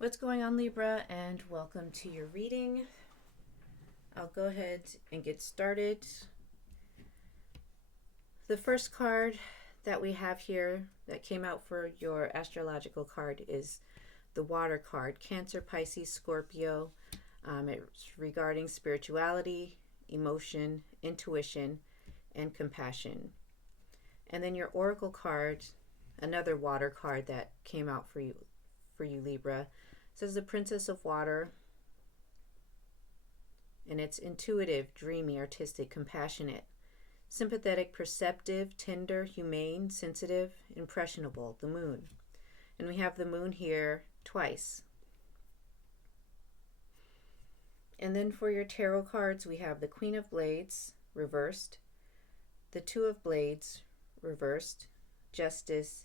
What's going on, Libra, and welcome to your reading. I'll go ahead and get started. The first card that we have here that came out for your astrological card is the water card, Cancer, Pisces, Scorpio. It's regarding spirituality, emotion, intuition, and compassion. And then your oracle card, another water card that came out for you, Libra, says the Princess of Water, and it's intuitive, dreamy, artistic, compassionate, sympathetic, perceptive, tender, humane, sensitive, impressionable, the moon. And we have the moon here twice. And then for your tarot cards, we have the Queen of Blades reversed, the Two of Blades reversed, Justice,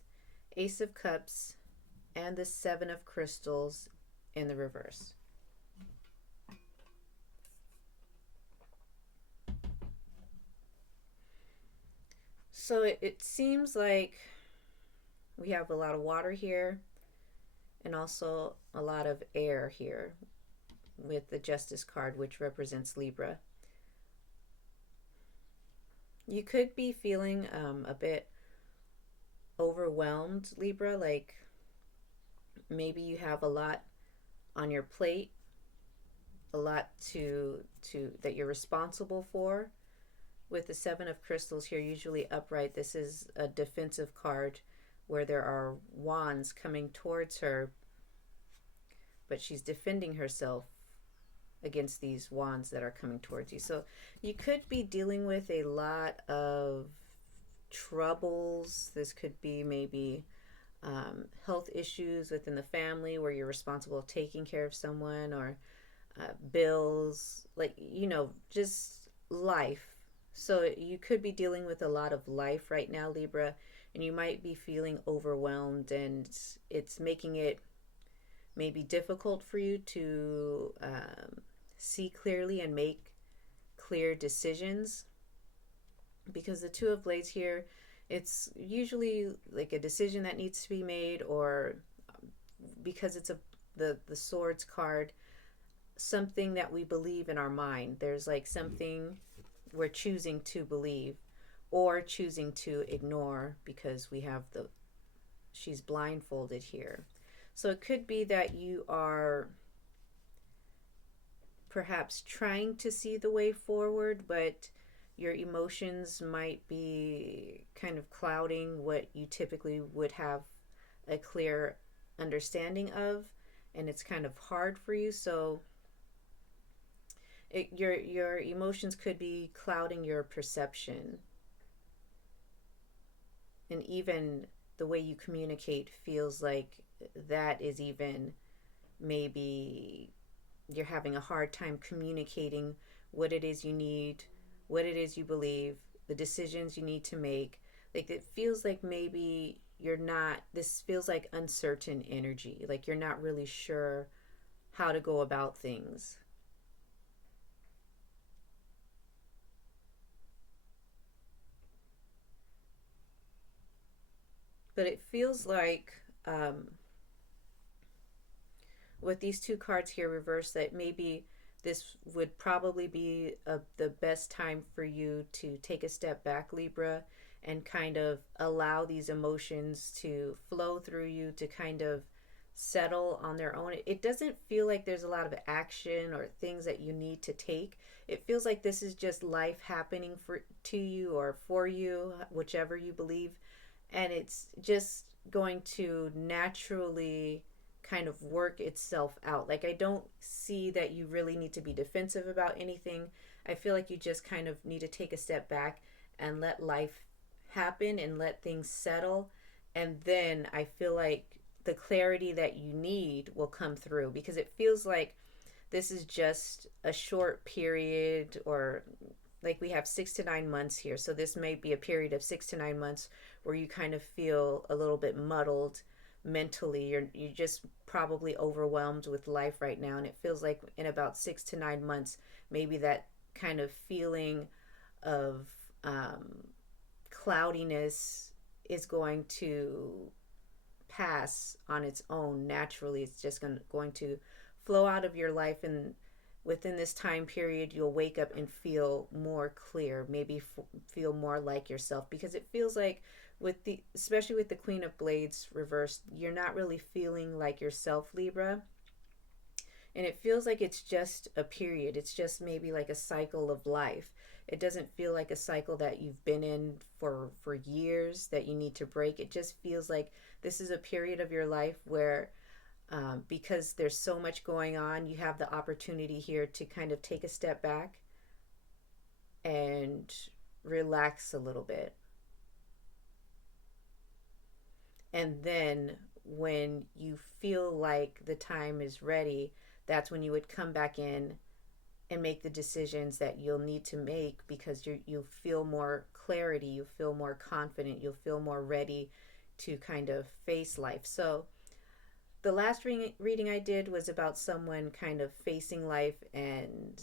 Ace of Cups, and the Seven of Crystals in the reverse. So it seems like we have a lot of water here and also a lot of air here with the Justice card, which represents Libra. You could be feeling a bit overwhelmed, Libra, like maybe you have a lot on your plate, a lot to that you're responsible for. With the Seven of Crystals here, usually upright, this is a defensive card where there are wands coming towards her, but she's defending herself against these wands that are coming towards you. So you could be dealing with a lot of troubles. This could be maybe health issues within the family where you're responsible for taking care of someone, or bills, like, just life. So you could be dealing with a lot of life right now, Libra, and you might be feeling overwhelmed, and it's making it maybe difficult for you to see clearly and make clear decisions. Because the Two of Blades here, it's usually like a decision that needs to be made, or because it's the Swords card, something that we believe in our mind. There's like something we're choosing to believe or choosing to ignore because we have she's blindfolded here. So it could be that you are perhaps trying to see the way forward, but your emotions might be kind of clouding what you typically would have a clear understanding of, and it's kind of hard for you. So your emotions could be clouding your perception, and even the way you communicate feels like that is even maybe you're having a hard time communicating what it is you need, what it is you believe, the decisions you need to make. Like, it feels like maybe you're not, this feels like uncertain energy, like you're not really sure how to go about things. But it feels like with these two cards here reversed, that maybe this would probably be the best time for you to take a step back, Libra, and kind of allow these emotions to flow through you, to kind of settle on their own. It doesn't feel like there's a lot of action or things that you need to take. It feels like this is just life happening to you or for you, whichever you believe, and it's just going to naturally kind of work itself out. Like, I don't see that you really need to be defensive about anything. I feel like you just kind of need to take a step back and let life happen and let things settle. And then I feel like the clarity that you need will come through, because it feels like this is just a short period, or like we have 6 to 9 months here. So this may be a period of 6 to 9 months where you kind of feel a little bit muddled mentally. You're just probably overwhelmed with life right now, and it feels like in about 6 to 9 months, maybe that kind of feeling of cloudiness is going to pass on its own naturally. It's just going to flow out of your life, and within this time period you'll wake up and feel more clear, maybe feel more like yourself, because it feels like with the, especially with the Queen of Blades reversed, you're not really feeling like yourself, Libra. And it feels like it's just a period. It's just maybe like a cycle of life. It doesn't feel like a cycle that you've been in for years that you need to break. It just feels like this is a period of your life where, because there's so much going on, you have the opportunity here to kind of take a step back and relax a little bit. And then when you feel like the time is ready, that's when you would come back in and make the decisions that you'll need to make, because you feel more clarity, you feel more confident, you'll feel more ready to kind of face life. So the last reading I did was about someone kind of facing life and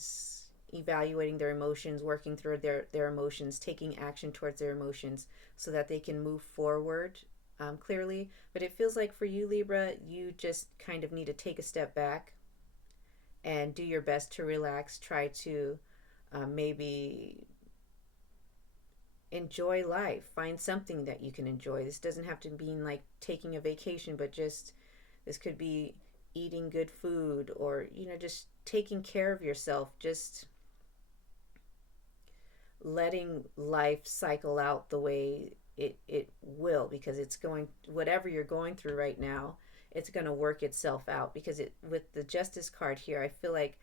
evaluating their emotions, working through their emotions, taking action towards their emotions so that they can move forward clearly. But it feels like for you, Libra, you just kind of need to take a step back and do your best to relax. Try to maybe enjoy life. Find something that you can enjoy. This doesn't have to mean like taking a vacation, but just this could be eating good food, or just taking care of yourself, just letting life cycle out the way it will, because it's going, whatever you're going through right now, it's going to work itself out. Because it, with the Justice card here, I feel like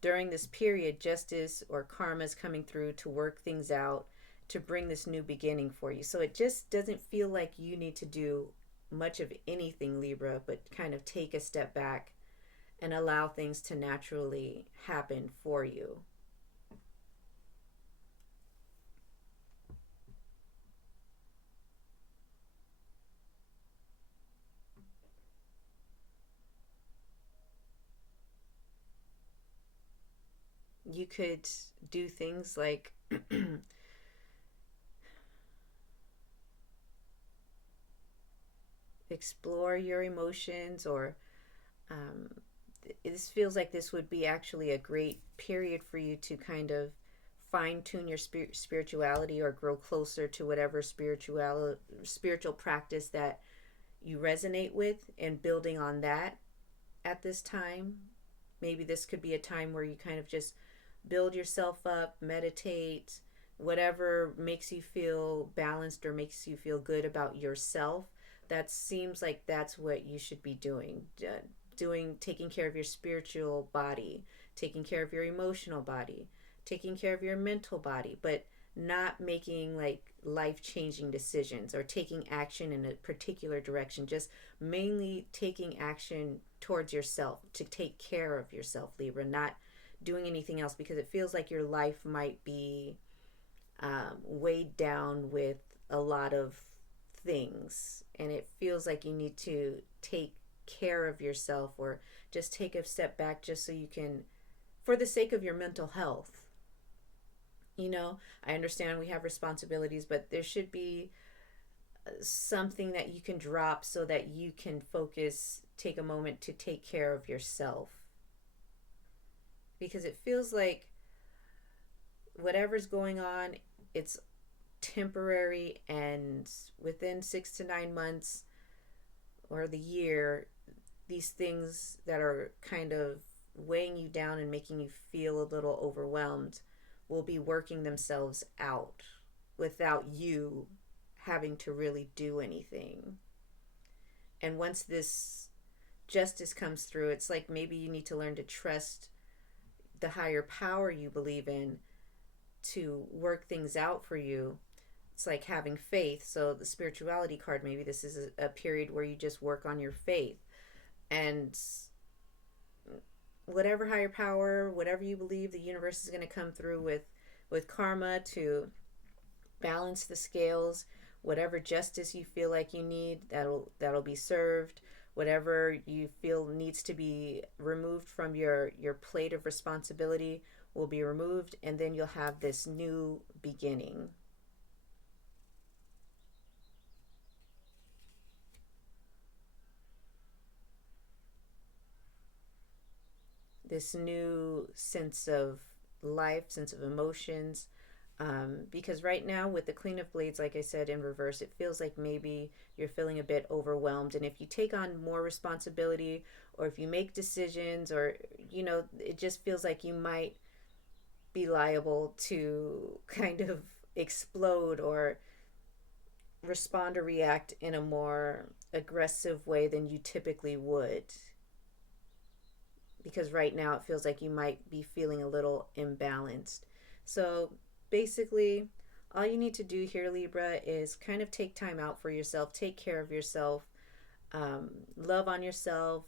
during this period, justice or karma is coming through to work things out, to bring this new beginning for you. So it just doesn't feel like you need to do much of anything, Libra, but kind of take a step back and allow things to naturally happen for you. You could do things like explore your emotions, or um, this feels like this would be actually a great period for you to kind of fine tune your spirituality, or grow closer to whatever spiritual practice that you resonate with, and building on that at this time. Maybe this could be a time where you kind of just build yourself up, meditate, whatever makes you feel balanced or makes you feel good about yourself. That seems like that's what you should be doing. Taking care of your spiritual body, taking care of your emotional body, taking care of your mental body, but not making like life changing decisions or taking action in a particular direction. Just mainly taking action towards yourself, to take care of yourself, Libra, not doing anything else, because it feels like your life might be weighed down with a lot of things, and it feels like you need to take care of yourself, or just take a step back, just so you can, for the sake of your mental health. I understand we have responsibilities, but there should be something that you can drop so that you can focus, take a moment to take care of yourself. Because it feels like whatever's going on, it's temporary, and within 6 to 9 months or the year, these things that are kind of weighing you down and making you feel a little overwhelmed will be working themselves out without you having to really do anything. And once this justice comes through, it's like maybe you need to learn to trust the higher power you believe in to work things out for you. It's like having faith. So the spirituality card, maybe this is a period where you just work on your faith, and whatever higher power, whatever you believe, the universe is going to come through with karma to balance the scales. Whatever justice you feel like you need, that'll be served. Whatever you feel needs to be removed from your plate of responsibility will be removed, and then you'll have this new beginning. this new sense of life, sense of emotions. Because right now, with the Queen of Blades, like I said, in reverse, it feels like maybe you're feeling a bit overwhelmed. And if you take on more responsibility, or if you make decisions, or, it just feels like you might be liable to kind of explode or respond or react in a more aggressive way than you typically would. Because right now it feels like you might be feeling a little imbalanced. So basically, all you need to do here, Libra, is kind of take time out for yourself, take care of yourself, love on yourself,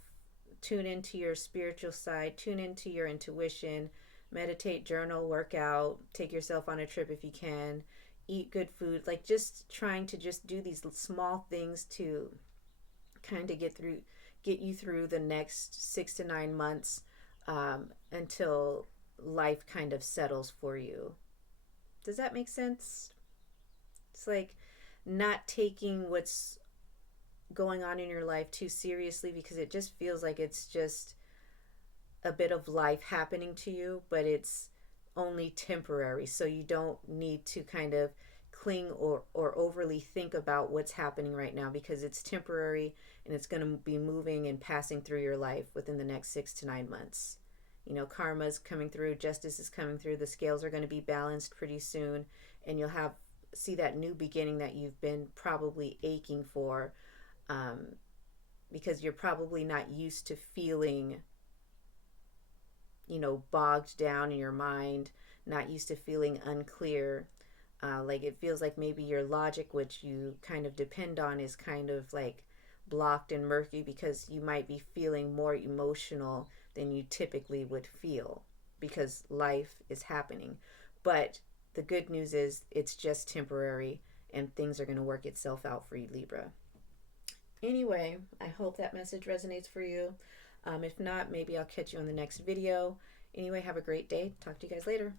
tune into your spiritual side, tune into your intuition, meditate, journal, work out, take yourself on a trip if you can, eat good food, like just trying to just do these small things to kind of get you through the next 6 to 9 months, until life kind of settles for you. Does that make sense? It's like not taking what's going on in your life too seriously, because it just feels like it's just a bit of life happening to you, but it's only temporary. So you don't need to kind of cling or overly think about what's happening right now, because it's temporary and it's going to be moving and passing through your life within the next 6 to 9 months. Karma's coming through, justice is coming through, the scales are going to be balanced pretty soon, and you'll see that new beginning that you've been probably aching for, because you're probably not used to feeling bogged down in your mind, not used to feeling unclear. Like it feels like maybe your logic, which you kind of depend on, is kind of like blocked and murky, because you might be feeling more emotional than you typically would feel because life is happening. But the good news is it's just temporary, and things are going to work itself out for you, Libra. Anyway, I hope that message resonates for you. If not, maybe I'll catch you on the next video. Anyway, have a great day. Talk to you guys later.